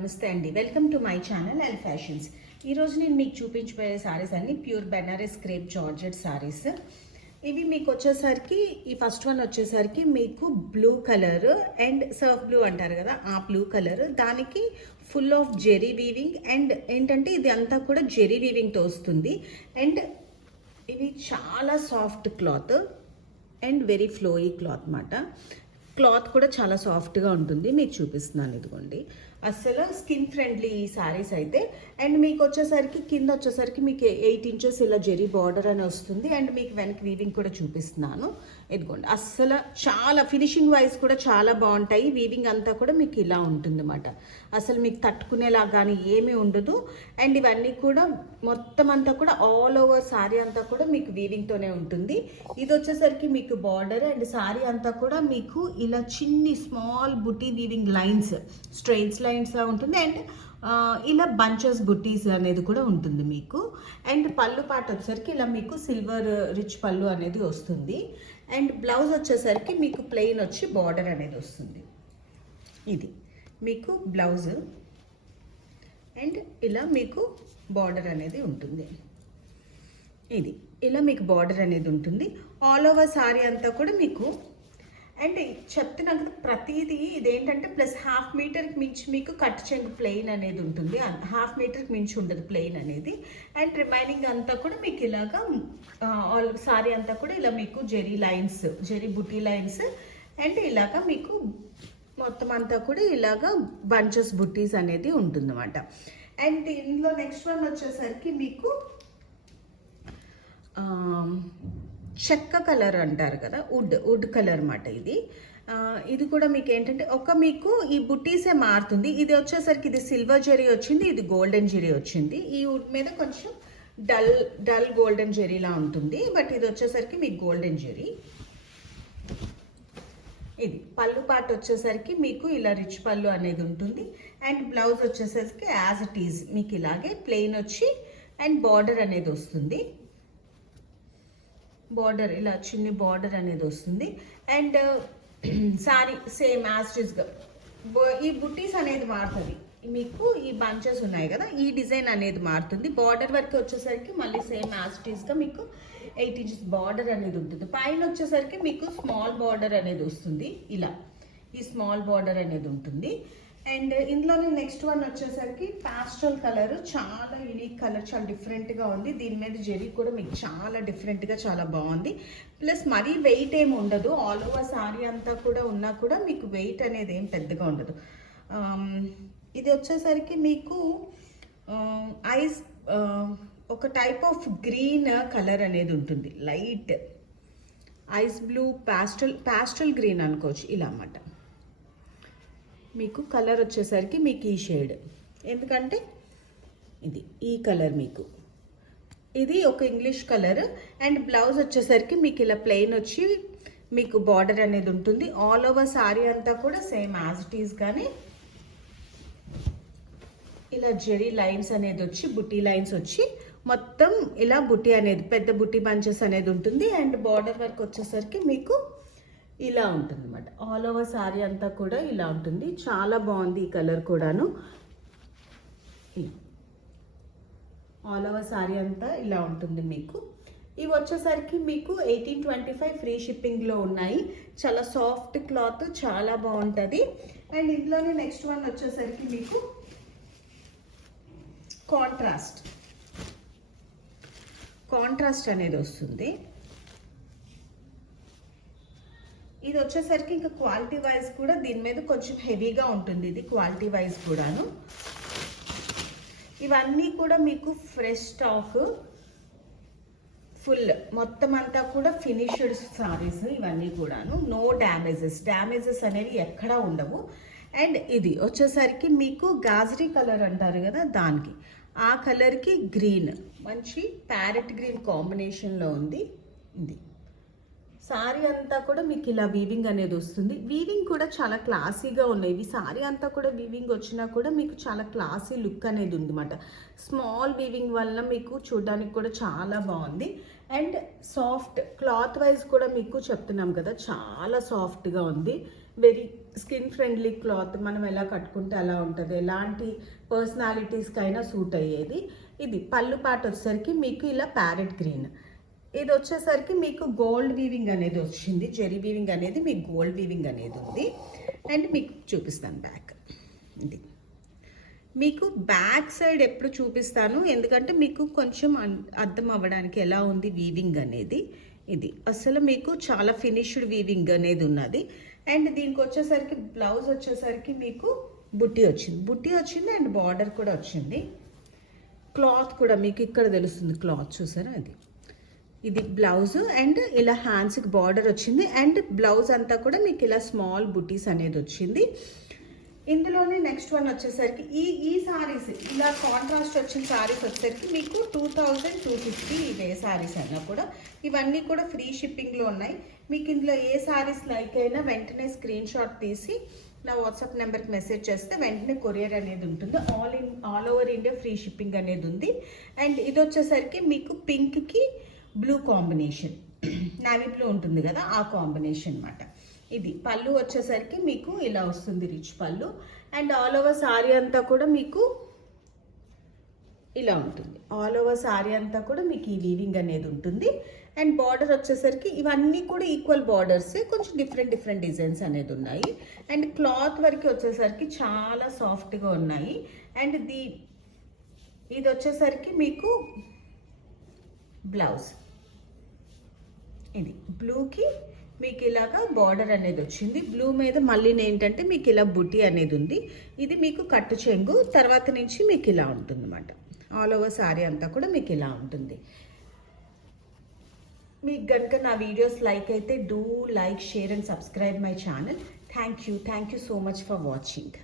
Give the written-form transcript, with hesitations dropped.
నమస్తే అండి, welcome to my channel L fashions. ఈరోజు నేను మీకు చూపించబోయే సారీస్ అన్ని pure Banaras crepe georgette saris. ఇవి మీకు వచ్చేసరికి ఈ ఫస్ట్ వన్ వచ్చేసరికి మీకు blue colour and surf blue అంటారు కదా, ఆ బ్లూ కలర్, దానికి full of zari weaving and ఏంటంటే ఇది అంతా కూడా జెరీ వీవింగ్తో వస్తుంది. అండ్ ఇవి చాలా soft cloth and very flowy cloth అన్నమాట. క్లాత్ కూడా చాలా సాఫ్ట్గా ఉంటుంది. మీకు చూపిస్తున్నాను, ఇదిగోండి. అసలు స్కిన్ ఫ్రెండ్లీ ఈ సారీస్ అయితే. అండ్ మీకు వచ్చేసరికి కింద వచ్చేసరికి మీకు 8 ఇంచెస్ ఇలా జెరీ బార్డర్ అని వస్తుంది. అండ్ మీకు వెనక్కి వీవింగ్ కూడా చూపిస్తున్నాను, ఇదిగోండి. అస్సలు చాలా ఫినిషింగ్ వైజ్ కూడా చాలా బాగుంటాయి. వీవింగ్ అంతా కూడా మీకు ఇలా ఉంటుంది అన్నమాట. అసలు మీకు తట్టుకునేలా కానీ ఏమీ ఉండదు. అండ్ ఇవన్నీ కూడా మొత్తం అంతా కూడా ఆల్ ఓవర్ సారీ అంతా కూడా మీకు వీవింగ్తోనే ఉంటుంది. ఇది వచ్చేసరికి మీకు బార్డర్ అండ్ సారీ అంతా కూడా మీకు ఇలా చిన్ని స్మాల్ బుటీ వీవింగ్ లైన్స్, స్ట్రెయిట్స్ లైన్స్ లా ఉంటుంది. అండ్ ఇలా బంచెస్ బుట్టీస్ అనేది కూడా ఉంటుంది మీకు. అండ్ పళ్ళు పాట వచ్చేసరికి ఇలా మీకు సిల్వర్ రిచ్ పళ్ళు అనేది వస్తుంది. అండ్ బ్లౌజ్ వచ్చేసరికి మీకు ప్లెయిన్ వచ్చి బార్డర్ అనేది వస్తుంది. ఇది మీకు బ్లౌజ్ అండ్ ఇలా మీకు బార్డర్ అనేది ఉంటుంది. ఇది ఇలా మీకు బార్డర్ అనేది ఉంటుంది. ఆల్ ఓవర్ సారీ అంతా కూడా మీకు. అండ్ చెప్తున్నాం కదా, ప్రతిదీ ఇదేంటంటే ప్లస్ హాఫ్ మీటర్కి మించి మీకు కట్ చెంగు ప్లెయిన్ అనేది ఉంటుంది. హాఫ్ మీటర్కి మించి ఉండదు ప్లెయిన్ అనేది. అండ్ రిమైనింగ్ అంతా కూడా మీకు ఇలాగా ఆల్ సారీ అంతా కూడా ఇలా మీకు zari lines, zari buti lines and ఇలాగా మీకు మొత్తం అంతా కూడా ఇలాగా బంచెస్ బుట్టీస్ అనేది ఉంటుందన్నమాట. అండ్ ఇందులో నెక్స్ట్ వన్ వచ్చేసరికి మీకు చెక్క కలర్ అంటారు కదా, వుడ్ కలర్ అన్నమాట. ఇది కూడా మీకు ఏంటంటే మీకు ఈ బుట్టీసే మారుతుంది. ఇది వచ్చేసరికి ఇది సిల్వర్ జెరీ వచ్చింది, ఇది గోల్డెన్ జెరీ వచ్చింది. ఈ వుడ్ మీద కొంచెం డల్ గోల్డెన్ జెరీలా ఉంటుంది. బట్ ఇది వచ్చేసరికి మీకు గోల్డెన్ జెరీ. ఇది పళ్ళు పాట వచ్చేసరికి మీకు ఇలా రిచ్ పళ్ళు అనేది ఉంటుంది. అండ్ బ్లౌజ్ వచ్చేసరికి యాజ్ ఇట్ ఈజ్ మీకు ఇలాగే ప్లెయిన్ వచ్చి అండ్ బార్డర్ అనేది వస్తుంది. బార్డర్ ఇలా చిన్ని బార్డర్ అనేది వస్తుంది. And sorry same as it ఈస్గా ఈ బుట్టీస్ అనేది మారుతుంది. మీకు ఈ బంచెస్ ఉన్నాయి కదా, ఈ డిజైన్ అనేది మారుతుంది. బార్డర్ వరకు వచ్చేసరికి మళ్ళీ సేమ్ యాజ్ ఇట్ ఈస్గా మీకు 8 ఇంచెస్ బార్డర్ అనేది ఉంటుంది. పైన వచ్చేసరికి మీకు స్మాల్ బార్డర్ అనేది వస్తుంది. ఇలా ఈ స్మాల్ బార్డర్ అనేది ఉంటుంది. అండ్ ఇందులోనే నెక్స్ట్ వన్ వచ్చేసరికి పాస్టల్ కలర్, చాలా యూనిక్ కలర్, చాలా డిఫరెంట్గా ఉంది. దీని మీద జెరీ కూడా మీకు చాలా డిఫరెంట్గా చాలా బాగుంది. ప్లస్ మరీ వెయిట్ ఏమి ఉండదు. ఆల్ ఓవర్ సారీ అంతా కూడా ఉన్నా కూడా మీకు వెయిట్ అనేది ఏం పెద్దగా ఉండదు. ఇది వచ్చేసరికి మీకు ఐస్ ఒక టైప్ ఆఫ్ గ్రీన్ కలర్ అనేది ఉంటుంది. లైట్ ఐస్ బ్లూ పాస్టల్ గ్రీన్ అనుకోవచ్చు, ఇలా అన్నమాట. మీకు కలర్ వచ్చేసరికి మీకు ఈ షేడ్, ఎందుకంటే ఇది ఈ కలర్ మీకు ఇది ఒక ఇంగ్లీష్ కలర్. అండ్ బ్లౌజ్ వచ్చేసరికి మీకు ఇలా ప్లెయిన్ వచ్చి మీకు బార్డర్ అనేది ఉంటుంది. ఆల్ ఓవర్ సారీ అంతా కూడా సేమ్ యాజ్ ఇట్ ఈస్ కానీ ఇలా జెరీ లైన్స్ అనేది వచ్చి బుటీ లైన్స్ వచ్చి మొత్తం ఇలా బుటీ అనేది పెద్ద బుటీ బంచెస్ అనేది ఉంటుంది. అండ్ బార్డర్ వర్క్ వచ్చేసరికి మీకు ఇలా ఉంటుంది అన్నమాట. ఆల్ ఓవర్ సారీ అంతా కూడా ఇలా ఉంటుంది. చాలా బాగుంది ఈ కలర్ కూడాను. ఆల్ ఓవర్ సారీ అంతా ఇలా ఉంటుంది మీకు. ఇవి వచ్చేసరికి మీకు 1825 ఫ్రీ షిప్పింగ్లో ఉన్నాయి. చాలా సాఫ్ట్ క్లాత్, చాలా బాగుంటుంది. అండ్ ఇందులోనే నెక్స్ట్ వన్ వచ్చేసరికి మీకు కాంట్రాస్ట్ అనేది వస్తుంది. ఇది వచ్చేసరికి ఇంకా క్వాలిటీ వైజ్ కూడా దీని మీద కొంచెం హెవీగా ఉంటుంది. ఇది క్వాలిటీ వైజ్ కూడాను. ఇవన్నీ కూడా మీకు ఫ్రెష్ స్టాక్, ఫుల్ మొత్తం అంతా కూడా ఫినిష్డ్ సారీస్. ఇవన్నీ కూడాను నో డ్యామేజెస్ అనేవి ఎక్కడా ఉండవు. అండ్ ఇది వచ్చేసరికి మీకు గాజరీ కలర్ అంటారు కదా, దానికి ఆ కలర్కి గ్రీన్, మంచి ప్యారెట్ గ్రీన్ కాంబినేషన్లో ఉంది. ఇది సారీ అంతా కూడా మీకు ఇలా వీవింగ్ అనేది వస్తుంది. వీవింగ్ కూడా చాలా క్లాసీగా ఉన్నాయి. ఇవి సారీ అంతా కూడా వీవింగ్ వచ్చినా కూడా మీకు చాలా క్లాసీ లుక్ అనేది ఉందన్నమాట. స్మాల్ వీవింగ్ వల్ల మీకు చూడడానికి కూడా చాలా బాగుంది. అండ్ సాఫ్ట్ క్లాత్ వైజ్ కూడా మీకు చెప్తున్నాం కదా, చాలా సాఫ్ట్గా ఉంది. వెరీ స్కిన్ ఫ్రెండ్లీ క్లాత్, మనం ఎలా కట్టుకుంటే అలా ఉంటుంది, ఎలాంటి పర్సనాలిటీస్కైనా సూట్ అయ్యేది. ఇది పళ్ళు పాట వచ్చేసరికి మీకు ఇలా ప్యారెట్ గ్రీన్, ఇది వచ్చేసరికి మీకు గోల్డ్ వీవింగ్ అనేది వచ్చింది, జెరీ వీవింగ్ అనేది మీకు గోల్డ్ వీవింగ్ అనేది ఉంది. అండ్ మీకు చూపిస్తాను బ్యాక్. ఇది మీకు బ్యాక్ సైడ్ ఎప్పుడు చూపిస్తాను, ఎందుకంటే మీకు కొంచెం అర్థం అవ్వడానికి ఎలా ఉంది వీవింగ్ అనేది. ఇది అసలు మీకు చాలా ఫినిష్డ్ వీవింగ్ అనేది ఉన్నది. అండ్ దీనికి వచ్చేసరికి బ్లౌజ్ వచ్చేసరికి మీకు బుట్టి వచ్చింది అండ్ బార్డర్ కూడా వచ్చింది. క్లాత్ కూడా మీకు ఇక్కడ తెలుస్తుంది, క్లాత్ చూసారా, ఇది బ్లౌజ్. అండ్ ఇలా హ్యాండ్స్కి బార్డర్ వచ్చింది అండ్ బ్లౌజ్ అంతా కూడా మీకు ఇలా స్మాల్ బుటీస్ అనేది వచ్చింది. ఇందులోనే నెక్స్ట్ వన్ వచ్చేసరికి ఈ సారీస్ ఇలా కాంట్రాస్ట్ వచ్చిన సారీస్ వచ్చేసరికి మీకు 2250 ఇవే సారీస్ అయినా కూడా. ఇవన్నీ కూడా ఫ్రీ షిప్పింగ్లో ఉన్నాయి. మీకు ఇందులో ఏ సారీస్ లైక్ అయినా వెంటనే స్క్రీన్ షాట్ తీసి నా వాట్సాప్ నెంబర్కి మెసేజ్ చేస్తే వెంటనే కొరియర్ అనేది ఉంటుంది. All over India free shipping అనేది ఉంది. అండ్ ఇది వచ్చేసరికి మీకు పింక్కి బ్లూ కాంబినేషన్, నావీ బ్లూ ఉంటుంది కదా, ఆ కాంబినేషన్ అన్నమాట. ఇది పళ్ళు వచ్చేసరికి మీకు ఇలా వస్తుంది, రిచ్ పళ్ళు. అండ్ ఆల్ ఓవర్ సారీ అంతా కూడా మీకు ఇలా ఉంటుంది. ఆల్ ఓవర్ సారీ అంతా కూడా మీకు ఈ వీవింగ్ అనేది ఉంటుంది. అండ్ బార్డర్ వచ్చేసరికి ఇవన్నీ కూడా ఈక్వల్ బార్డర్స్, కొంచెం డిఫరెంట్ డిజైన్స్ అనేది ఉన్నాయి. అండ్ క్లాత్ వరకు వచ్చేసరికి చాలా సాఫ్ట్గా ఉన్నాయి. అండ్ ఇది వచ్చేసరికి మీకు బ్లౌజ్, ఇది బ్లూకి మీకు ఇలాగా బార్డర్ అనేది వచ్చింది. బ్లూ మీద మళ్ళీ ఏంటంటే మీకు ఇలా బుటీ అనేది ఉంది. ఇది మీకు కట్టు చెంగు, తర్వాత నుంచి మీకు ఇలా ఉంటుంది అన్నమాట. ఆల్ ఓవర్ సారీ అంతా కూడా మీకు ఇలా ఉంటుంది. మీకు కనుక నా వీడియోస్ లైక్ అయితే do like, share and subscribe my channel. Thank you so much for watching.